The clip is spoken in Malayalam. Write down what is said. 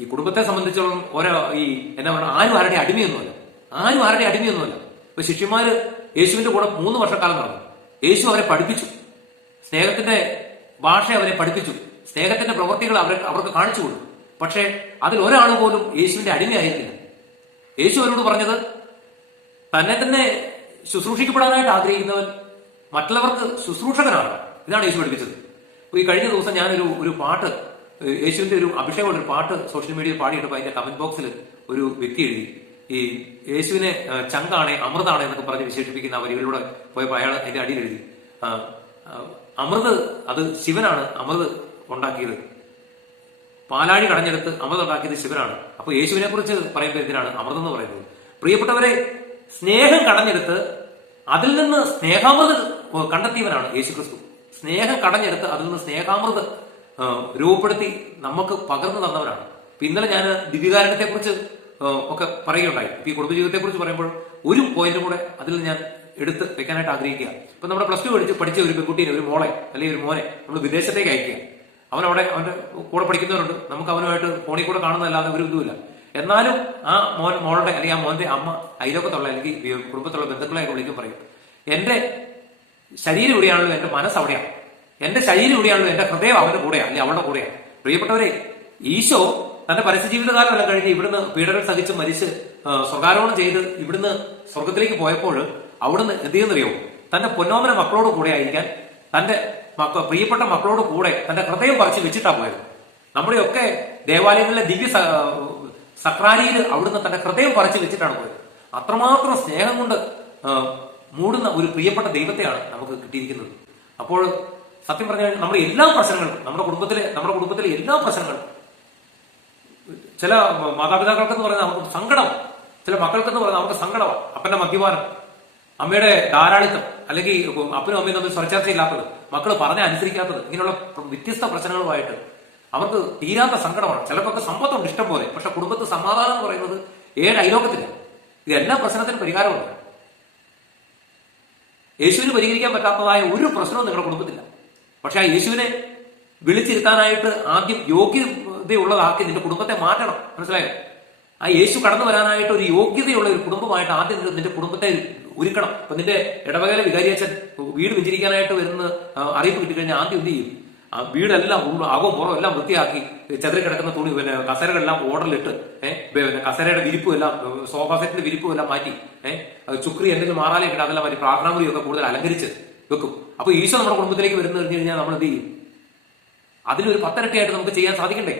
ഈ കുടുംബത്തെ സംബന്ധിച്ചോളം എന്താ പറയുക, ആരും ആരുടെ അടിമയൊന്നുമല്ല. ഇപ്പൊ ശിഷ്യന്മാര് യേശുവിന്റെ കൂടെ 3 വർഷക്കാലം നടന്നു. യേശു അവരെ പഠിപ്പിച്ചു, സ്നേഹത്തിന്റെ ഭാഷ അവരെ പഠിപ്പിച്ചു, സ്നേഹത്തിന്റെ പ്രവൃത്തികൾ അവർക്ക് കാണിച്ചു കൊടുത്തു. പക്ഷേ അതിൽ ഒരാൾ പോലും യേശുവിന്റെ അടിമയായിരിക്കില്ല. യേശു അവരോട് പറഞ്ഞത്, തന്നെ തന്നെ ശുശ്രൂഷിക്കപ്പെടാനായിട്ട് ആഗ്രഹിക്കുന്നവൻ മറ്റുള്ളവർക്ക് ശുശ്രൂഷകനാണ്. ഇതാണ് യേശു പഠിപ്പിച്ചത്. അപ്പൊ ഈ കഴിഞ്ഞ ദിവസം ഞാനൊരു പാട്ട്, യേശുവിന്റെ ഒരു അഭിഷേകമുള്ള ഒരു പാട്ട് സോഷ്യൽ മീഡിയയിൽ പാടിയിട്ടപ്പോൾ അതിന്റെ കമന്റ് ബോക്സിൽ ഒരു വ്യക്തി എഴുതി, ഈ യേശുവിനെ ചങ്കാണേ അമൃതാണ് എന്നൊക്കെ പറഞ്ഞ് വിശേഷിപ്പിക്കുന്ന ആ വരികളിലൂടെ പോയപ്പോൾ അയാൾ അതിന്റെ അടിയിൽ എഴുതി, അമൃത് അത് ശിവനാണ് അമൃത് ഉണ്ടാക്കിയത്, പാലാഴി കടഞ്ഞെടുത്ത് അമൃത് ഉണ്ടാക്കിയത് ശിവനാണ്. അപ്പൊ യേശുവിനെ കുറിച്ച് പറയുമ്പോൾ എന്തിനാണ് അമൃതം എന്ന് പറയുന്നത്? പ്രിയപ്പെട്ടവരെ, സ്നേഹം കടഞ്ഞെടുത്ത് അതിൽ നിന്ന് സ്നേഹാമൃത് കണ്ടെത്തിയവനാണ് യേശു ക്രിസ്തു. സ്നേഹം കടഞ്ഞെടുത്ത് അതിൽ നിന്ന് സ്നേഹാമൃത് രൂപപ്പെടുത്തി നമുക്ക് പകർന്നു തന്നവരാണ്. ഇന്നലെ ഞാൻ ദിവ്യകാരുണ്യത്തെ കുറിച്ച് ഒക്കെ പറയുകയുണ്ടായി. ഈ കുടുംബജീവിതത്തെ കുറിച്ച് പറയുമ്പോൾ ഒരു പോയിന്റും കൂടെ അതിൽ ഞാൻ എടുത്ത് വെക്കാനായിട്ട് ആഗ്രഹിക്കുക. ഇപ്പൊ നമ്മുടെ +2 പഠിച്ച ഒരു പെൺകുട്ടീനെ, ഒരു മോളെ അല്ലെങ്കിൽ ഒരു മോനെ നമ്മൾ വിദേശത്തേക്ക് അയക്കുക. അവനവിടെ അവന്റെ കൂടെ പഠിക്കുന്നവരുണ്ട്, നമുക്ക് അവനുമായിട്ട് ഫോണിൽ കൂടെ കാണുന്നതല്ലാതെ ഒരു ഇതുമില്ല. എന്നാലും ആ മോളുടെ അല്ലെങ്കിൽ ആ മോന്റെ അമ്മ അയലോക്കത്തുള്ള അല്ലെങ്കിൽ കുടുംബത്തുള്ള ബന്ധുക്കളെ വിളിക്കും, പറയും, എന്റെ ശരീരം ഇവിടെയാണല്ലോ, എന്റെ മനസ്സ് അവിടെയാണ്, എന്റെ ശരീരം ഇവിടെയാണല്ലോ, എന്റെ ഹൃദയം അവന്റെ കൂടെയാണ് അല്ലെങ്കിൽ അവളുടെ കൂടെയാണ്. പ്രിയപ്പെട്ടവരെ, ഈശോ തന്റെ പരസ്യ ജീവിതകാലം എല്ലാം കഴിഞ്ഞ് ഇവിടുന്ന് പീഡനം സഹിച്ച് മരിച്ച് സ്വർഗാരോഹണം ചെയ്ത് ഇവിടുന്ന് സ്വർഗത്തിലേക്ക് പോയപ്പോൾ അവിടുന്ന് എന്ത് ചെയ്യുന്നറിയോ? തന്റെ പൊന്നോമന മക്കളോട് കൂടെ ആയിരിക്കാൻ, തന്റെ പ്രിയപ്പെട്ട മക്കളോട് കൂടെ തന്റെ ഹൃദയം പറിച്ച് വെച്ചിട്ടാ പോയത്. നമ്മുടെയൊക്കെ ദേവാലയങ്ങളിലെ ദിവ്യ സക്രാരിയിൽ അവിടുന്ന് തന്റെ ഹൃദയം പറിച്ച് വെച്ചിട്ടാണ് പോയത്. അത്രമാത്രം സ്നേഹം കൊണ്ട് മൂടുന്ന ഒരു പ്രിയപ്പെട്ട ദൈവത്തെയാണ് നമുക്ക് കിട്ടിയിരിക്കുന്നത്. അപ്പോൾ സത്യം പറഞ്ഞാൽ നമ്മുടെ എല്ലാ പ്രശ്നങ്ങളും, നമ്മുടെ കുടുംബത്തിലെ എല്ലാ പ്രശ്നങ്ങളും, ചില മാതാപിതാക്കൾക്കെന്ന് പറയുന്നത് അവർക്ക് സങ്കടം, ചില മക്കൾക്കെന്ന് പറയുന്നത് അവർക്ക് സങ്കടമാണ്. അപ്പന്റെ മദ്യപാനം, അമ്മയുടെ ധാരാളിത്തം, അല്ലെങ്കിൽ അപ്പനും അമ്മയും തമ്മിൽ സ്വരച്ചേർച്ചയില്ലാത്തത്, മക്കൾ പറഞ്ഞ അനുസരിക്കാത്തത്, ഇങ്ങനെയുള്ള വ്യത്യസ്ത പ്രശ്നങ്ങളുമായിട്ട് അവർക്ക് തീരാത്ത സങ്കടമാണ്. ചിലപ്പോൾ സമ്പത്തുണ്ട് ഇഷ്ടം പോലെ, പക്ഷെ കുടുംബത്തിൽ സമാധാനം എന്ന് പറയുന്നത് 7 അയലോക്കത്തില്ല. ഇതെല്ലാ പ്രശ്നത്തിനും പരിഹാരമുണ്ട്. യേശുവിന് പരിഹരിക്കാൻ പറ്റാത്തതായ ഒരു പ്രശ്നവും നിങ്ങളുടെ കുടുംബത്തില്ല. പക്ഷെ ആ യേശുവിനെ വിളിച്ചിരുത്താനായിട്ട് ആദ്യം യോഗ്യതയുള്ളതാക്കി നിന്റെ കുടുംബത്തെ മാറ്റണം. മനസ്സിലായോ? ആ യേശു കടന്നു വരാനായിട്ട് ഒരു യോഗ്യതയുള്ള ഒരു കുടുംബമായിട്ട് ആദ്യം നിന്റെ കുടുംബത്തെ ഒരുക്കണം. അപ്പൊ നിന്റെ ഇടവകയിലെ വികാരിയച്ഛൻ വീട് വെഞ്ചരിക്കാനായിട്ട് വരുന്ന അറിയിപ്പ് കിട്ടിക്കഴിഞ്ഞാൽ ആദ്യം എന്ത് ചെയ്യും? ആ വീടെല്ലാം ആകവും പുറവും എല്ലാം വൃത്തിയാക്കി, ചെതറി കിടക്കുന്ന തുണി, കസേരകളെല്ലാം ഓർഡറിലിട്ട്, കസേരയുടെ വിരിപ്പും എല്ലാം, സോഫ സെറ്റിന്റെ വിരിപ്പും എല്ലാം മാറ്റി, ചുക്രി എന്തെങ്കിലും മാറാലേക്ക് അതെല്ലാം മാറ്റി, പ്രാർത്ഥനാമുറിയൊക്കെ കൂടുതൽ അലങ്കരിച്ച് വെക്കും. അപ്പൊ ഈശോ നമ്മുടെ കുടുംബത്തിലേക്ക് വരുന്നു കഴിഞ്ഞാൽ നമ്മൾ എന്ത് ചെയ്യും? അതിലൊരു 10 ഇരട്ടിയായിട്ട് നമുക്ക് ചെയ്യാൻ സാധിക്കണ്ടേ?